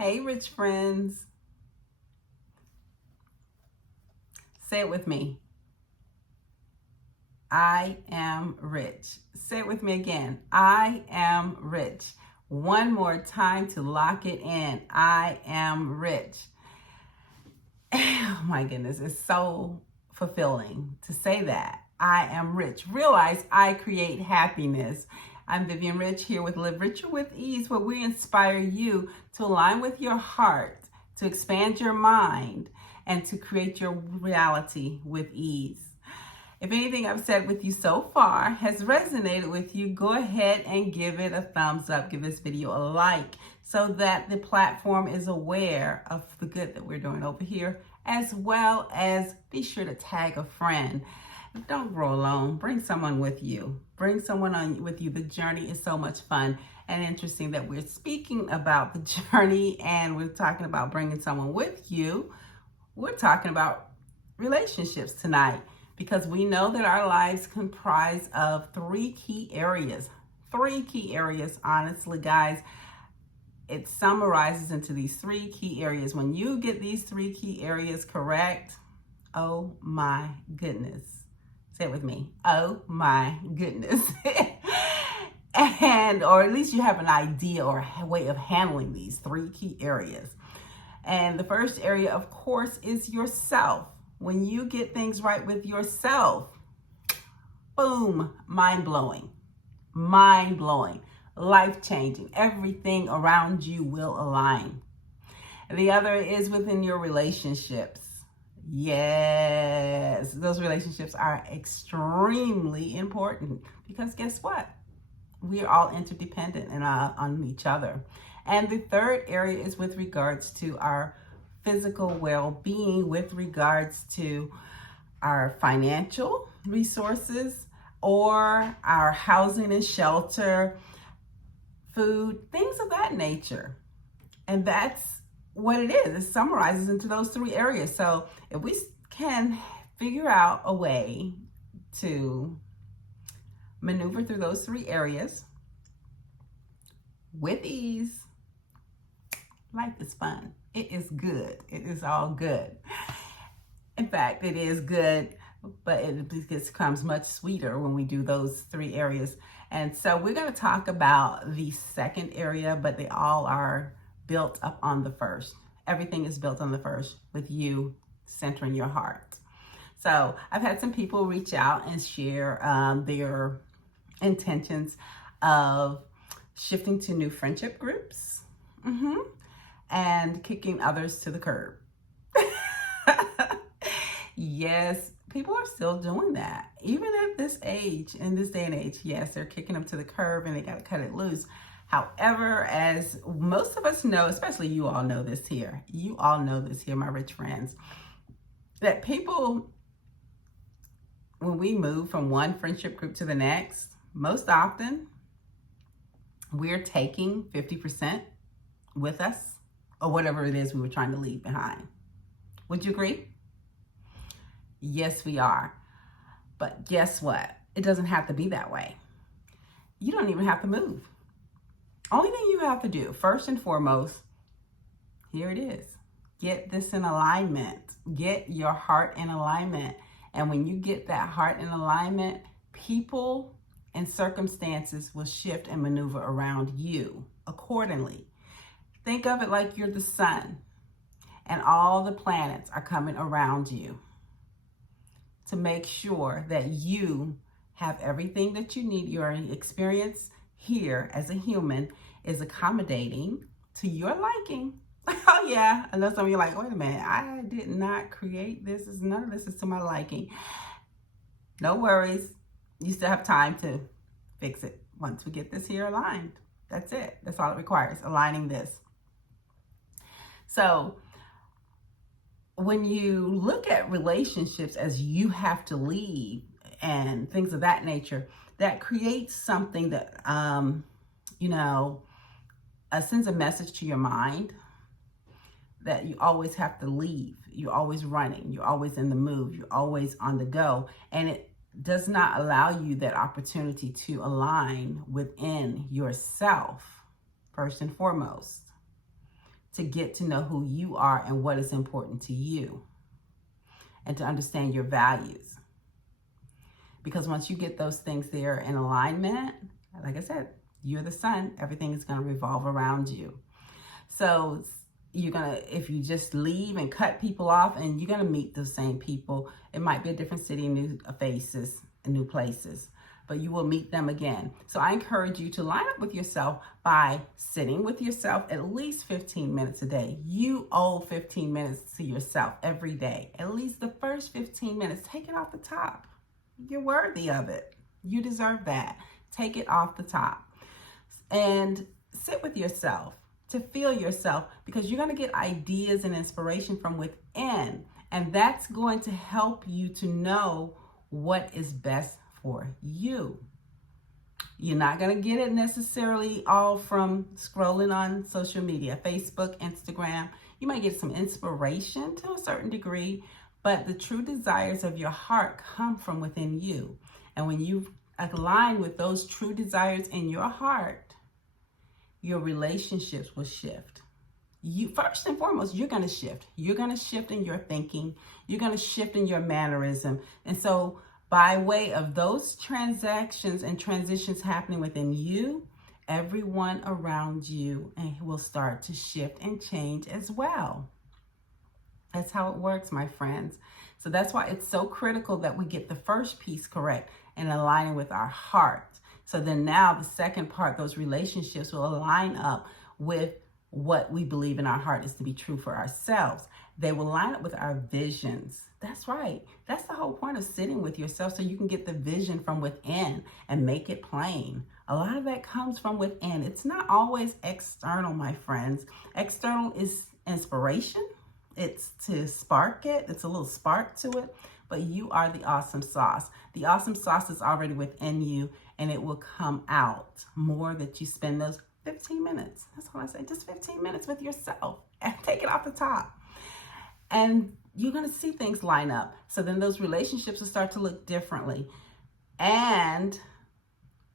Hey, rich friends. Say it with me. I am rich. Say it with me again. I am rich. One more time to lock it in. I am rich. Oh my goodness, it's so fulfilling to say that. I am rich. Realize I create happiness. I'm VivianRch here with Live Richer with Ease, where we inspire you to align with your heart, to expand your mind, and to create your reality with ease. If anything I've said with you so far has resonated with you, go ahead and give it a thumbs up. Give this video a like so that the platform is aware of the good that we're doing over here, as well as be sure to tag a friend. Don't grow alone. Bring someone with you. Bring someone on with you. The journey is so much fun and interesting that we're speaking about the journey and we're talking about bringing someone with you. We're talking about relationships tonight because we know that our lives comprise of three key areas. Three key areas, honestly, guys. It summarizes into these three key areas. When you get these three key areas correct, oh my goodness. Say it with me. Oh my goodness. Or at least you have an idea or a way of handling these three key areas. And the first area, of course, is yourself. When you get things right with yourself, boom, mind-blowing, life-changing. Everything around you will align. And the other is within your relationships. Yes, those relationships are extremely important because guess what? We are all interdependent and on each other. And the third area is with regards to our physical well-being, with regards to our financial resources or our housing and shelter, food, things of that nature. And that's what it is. It summarizes into those three areas. So if we can figure out a way to maneuver through those three areas with ease, life is fun. It is good. It is all good. In fact, it is good, but it becomes much sweeter when we do those three areas. And so we're going to talk about the second area, but they all are built up on the first. Everything is built on the first with you centering your heart. So I've had some people reach out and share their intentions of shifting to new friendship groups and kicking others to the curb. Yes, people are still doing that. Even at this age, in this day and age, yes, they're kicking them to the curb and they got to cut it loose. However, as most of us know, especially you all know this here, my rich friends, that people, when we move from one friendship group to the next, most often we're taking 50% with us or whatever it is we were trying to leave behind. Would you agree? Yes, we are. But guess what? It doesn't have to be that way. You don't even have to move. Only thing you have to do, first and foremost, here it is. Get this in alignment. Get your heart in alignment. And when you get that heart in alignment, people and circumstances will shift and maneuver around you accordingly. Think of it like you're the sun and all the planets are coming around you to make sure that you have everything that you need. Your experience here as a human is accommodating to your liking. Oh yeah, I know some of you are like, wait a minute, I did not create this. None of this is to my liking. No worries. You still have time to fix it once we get this here aligned. That's it. That's all it requires, aligning this. So when you look at relationships as you have to leave and things of that nature, that creates something that, sends a message to your mind that you always have to leave. You're always running. You're always in the move. You're always on the go. And it does not allow you that opportunity to align within yourself, first and foremost. to get to know who you are and what is important to you, and to understand your values. Because once you get those things there in alignment, like I said, you're the sun, everything is going to revolve around you. So if you just leave and cut people off, and you're going to meet those same people. It might be a different city, new faces, and new places, but you will meet them again. So I encourage you to line up with yourself by sitting with yourself at least 15 minutes a day. You owe 15 minutes to yourself every day. At least the first 15 minutes, take it off the top. You're worthy of it. You deserve that. Take it off the top and sit with yourself to feel yourself, because you're going to get ideas and inspiration from within, and that's going to help you to know what is best for you. You're not going to get it necessarily all from scrolling on social media, Facebook, Instagram. You might get some inspiration to a certain degree, but the true desires of your heart come from within you. And when you align with those true desires in your heart, your relationships will shift. You, first and foremost, you're going to shift. You're going to shift in your thinking. You're going to shift in your mannerism. And so by way of those transactions and transitions happening within you, everyone around you will start to shift and change as well. That's how it works, my friends. So that's why it's so critical that we get the first piece correct and aligning with our heart. So then now the second part, those relationships will align up with what we believe in our heart is to be true for ourselves. They will line up with our visions. That's right. That's the whole point of sitting with yourself, so you can get the vision from within and make it plain. A lot of that comes from within. It's not always external, my friends. External is inspiration. It's to spark it. It's a little spark to it. But you are the awesome sauce. The awesome sauce is already within you, and it will come out more that you spend those 15 minutes. That's all I say. Just 15 minutes with yourself and take it off the top. And you're going to see things line up. So then those relationships will start to look differently. And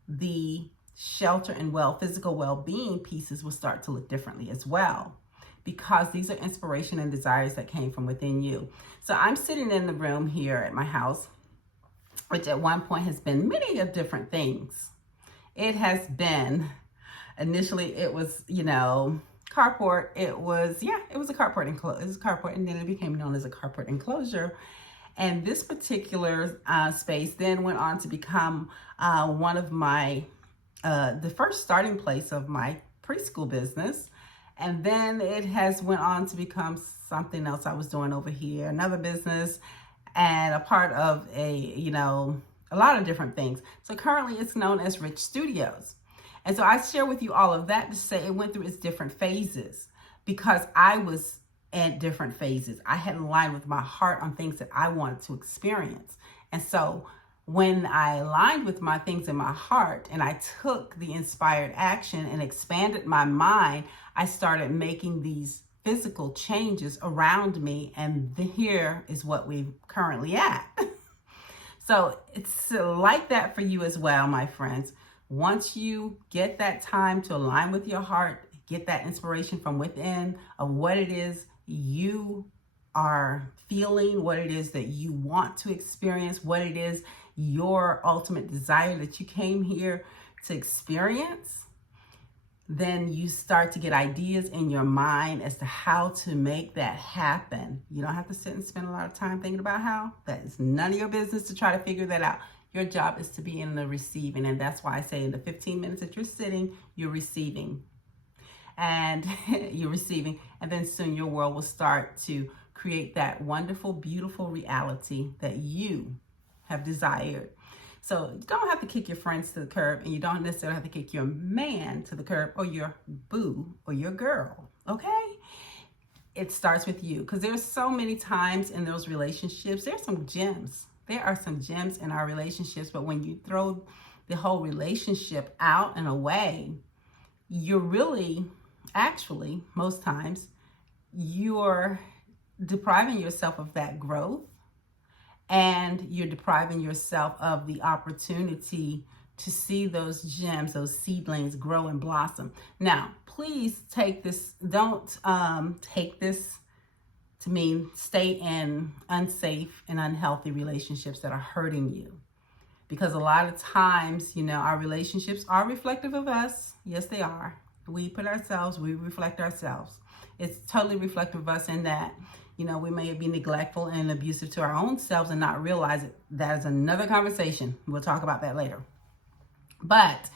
the shelter and physical well-being pieces will start to look differently as well, because these are inspiration and desires that came from within you. So I'm sitting in the room here at my house, which at one point has been many of different things. It has been, initially it was, carport. It was a carport enclosure. It was a carport, and then it became known as a carport enclosure. And this particular space then went on to become one of my, the first starting place of my preschool business. And then it has went on to become something else I was doing over here, another business, and a part of a lot of different things. So currently it's known as R.I.C.H Studios. And so I share with you all of that to say it went through its different phases, because I was at different phases. I had aligned with my heart on things that I wanted to experience. And so when I aligned with my things in my heart and I took the inspired action and expanded my mind, I started making these physical changes around me. And here is what we're currently at. So it's like that for you as well, my friends. Once you get that time to align with your heart, get that inspiration from within of what it is you are feeling, what it is that you want to experience, what it is your ultimate desire that you came here to experience, then you start to get ideas in your mind as to how to make that happen. You don't have to sit and spend a lot of time thinking about how. That is none of your business to try to figure that out. Your job is to be in the receiving. And that's why I say in the 15 minutes that you're sitting, you're receiving. And you're receiving. And then soon your world will start to create that wonderful, beautiful reality that you have desired. So you don't have to kick your friends to the curb, and you don't necessarily have to kick your man to the curb, or your boo or your girl, okay? It starts with you, because there's so many times in those relationships, there's some gems. There are some gems in our relationships, but when you throw the whole relationship out and away, you're really, actually, most times, you're depriving yourself of that growth, and you're depriving yourself of the opportunity to see those gems, those seedlings grow and blossom. Now, please take this, don't take this to mean stay in unsafe and unhealthy relationships that are hurting you. Because a lot of times, you know, our relationships are reflective of us. Yes, they are. We reflect ourselves. It's totally reflective of us in that, you know, we may be neglectful and abusive to our own selves and not realize it. That is another conversation. We'll talk about that later. But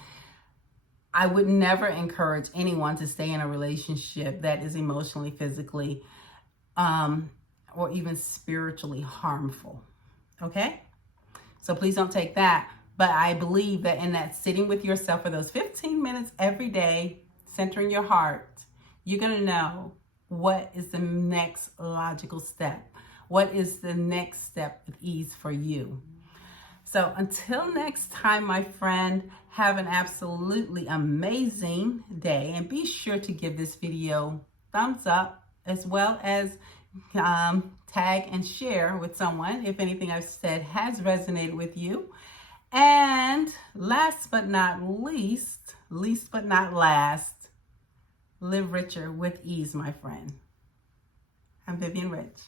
I would never encourage anyone to stay in a relationship that is emotionally, physically, or even spiritually harmful. Okay? So please don't take that. But I believe that in that sitting with yourself for those 15 minutes every day, centering your heart, you're going to know what is the next logical step. What is the next step with ease for you? So until next time, my friend, have an absolutely amazing day. And be sure to give this video thumbs up, as well as tag and share with someone if anything I've said has resonated with you. And last but not least but not last, live richer with ease, my friend. I'm VivianRch.